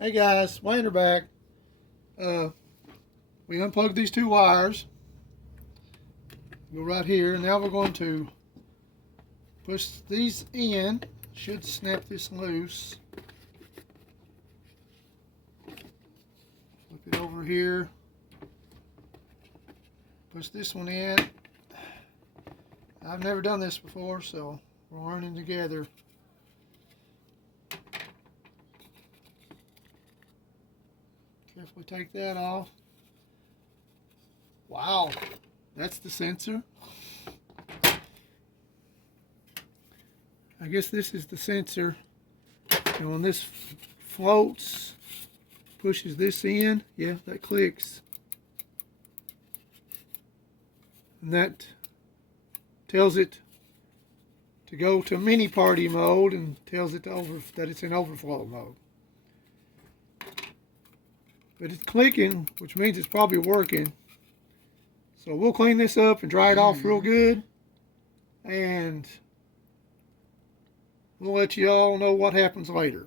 Hey guys, Wayne back. We unplugged these two wires. Go right here. Now we're going to push these in. Should snap this loose. Flip it over here. Push this one in. I've never done this before, so we're learning together. Carefully take that off. Wow, that's the sensor. I guess this is the sensor. And when this floats, pushes this in, yeah, that clicks. And that tells it to go to mini party mode and tells it that it's in overflow mode. But it's clicking, which means it's probably working. So we'll clean this up and dry it off real good. And we'll let you all know what happens later.